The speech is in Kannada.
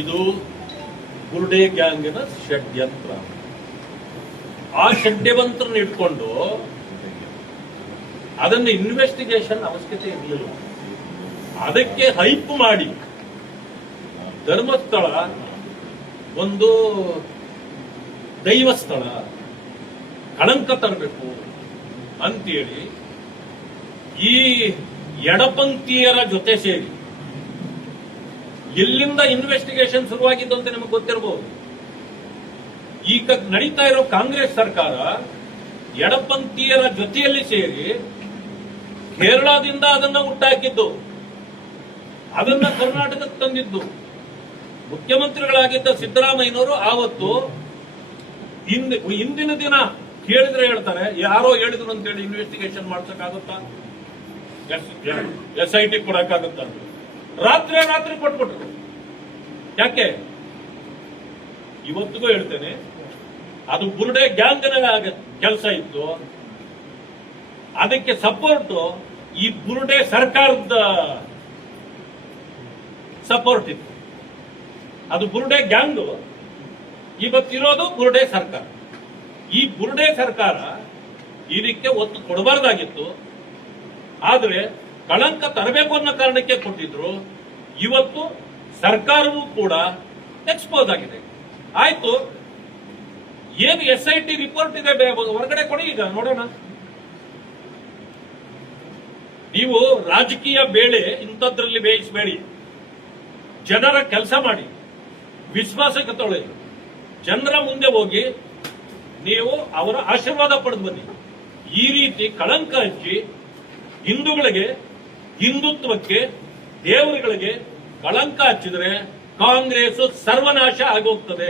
ಇದು ಬುರ್ಡೆ ಗ್ಯಾಂಗಿನ ಷಡ್ಯಂತ್ರ. ಆ ಷಡ್ಯಂತ್ರನ ಇಟ್ಕೊಂಡು ಅದನ್ನು ಇನ್ವೆಸ್ಟಿಗೇಷನ್ ಅವಶ್ಯಕತೆ ಇರಲಿಲ್ಲ. ಅದಕ್ಕೆ ಹೈಪ್ ಮಾಡಿ ಧರ್ಮಸ್ಥಳ ಒಂದು ದೈವಸ್ಥಳ, ಕಳಂಕ ತರಬೇಕು ಅಂತೇಳಿ ಈ ಎಡಪಂಥೀಯರ ಜೊತೆ ಸೇರಿ ಎಲ್ಲಿಂದ ಇನ್ವೆಸ್ಟಿಗೇಷನ್ ಶುರುವಾಗಿದ್ದು ಅಂತ ನಿಮಗೆ ಗೊತ್ತಿರಬಹುದು. ಈಗ ನಡೀತಾ ಇರೋ ಕಾಂಗ್ರೆಸ್ ಸರ್ಕಾರ ಎಡಪಂಥೀಯರ ಜೊತೆಯಲ್ಲಿ ಸೇರಿ ಕೇರಳದಿಂದ ಅದನ್ನ ಹುಟ್ಟಾಕಿದ್ದು, ಅದನ್ನ ಕರ್ನಾಟಕಕ್ಕೆ ತಂದಿದ್ದು. ಮುಖ್ಯಮಂತ್ರಿಗಳಾಗಿದ್ದ ಸಿದ್ದರಾಮಯ್ಯನವರು ಆವತ್ತು ಹಿಂದಿನ ದಿನ ಕೇಳಿದ್ರೆ ಹೇಳ್ತಾರೆ, ಯಾರೋ ಹೇಳಿದ್ರು ಅಂತೇಳಿ ಇನ್ವೆಸ್ಟಿಗೇಷನ್ ಮಾಡ್ಸಕ್ಕಾಗುತ್ತಾ, SIT ಕೊಡಕ್ಕಾಗುತ್ತ? ರಾತ್ರಿ ಕೊಟ್ಬಿಟ್ರು. ಯಾಕೆ? ಇವತ್ತಿಗೂ ಹೇಳ್ತೇನೆ, ಅದು ಬುರ್ಡೆ ಗ್ಯಾಂಗ್ನ ಕೆಲಸ ಇತ್ತು. ಅದಕ್ಕೆ ಸಪೋರ್ಟ್ ಈ ಬುರ್ಡೆ ಸರ್ಕಾರದ ಸಪೋರ್ಟ್ ಇತ್ತು. ಅದು ಬುರ್ಡೆ ಗ್ಯಾಂಗ್, ಇವತ್ತಿರೋದು ಬುರ್ಡೆ ಸರ್ಕಾರ. ಈ ಬುರ್ಡೆ ಸರ್ಕಾರ ಇದಕ್ಕೆ ಒತ್ತು ಕೊಡಬಾರ್ದಾಗಿತ್ತು. ಆದ್ರೆ ಕಳಂಕ ತರಬೇಕು ಅನ್ನೋ ಕಾರಣಕ್ಕೆ ಕೊಟ್ಟಿದ್ರು. ಇವತ್ತು ಸರ್ಕಾರವೂ ಕೂಡ ಎಕ್ಸ್ಪೋಸ್ ಆಗಿದೆ. ಆಯ್ತು, ಏನು SIT ರಿಪೋರ್ಟ್ ಇದೆ ಹೊರಗಡೆ ಕೊಡಿ, ಈಗ ನೋಡೋಣ. ನೀವು ರಾಜಕೀಯ ಬೇಳೆ ಇಂಥದ್ರಲ್ಲಿ ಬೇಯಿಸಬೇಡಿ. ಜನರ ಕೆಲಸ ಮಾಡಿ, ವಿಶ್ವಾಸಕ್ಕೆ ತೊಳೆ, ಜನರ ಮುಂದೆ ಹೋಗಿ ನೀವು ಅವರ ಆಶೀರ್ವಾದ ಪಡೆದು ಬನ್ನಿ. ಈ ರೀತಿ ಕಳಂಕ ಹಚ್ಚಿ ಹಿಂದೂಗಳಿಗೆ, ಹಿಂದುತ್ವಕ್ಕೆ, ದೇವರುಗಳಿಗೆ ಕಳಂಕ ಹಚ್ಚಿದ್ರೆ ಕಾಂಗ್ರೆಸ್ ಸರ್ವನಾಶ ಆಗೋಗ್ತದೆ.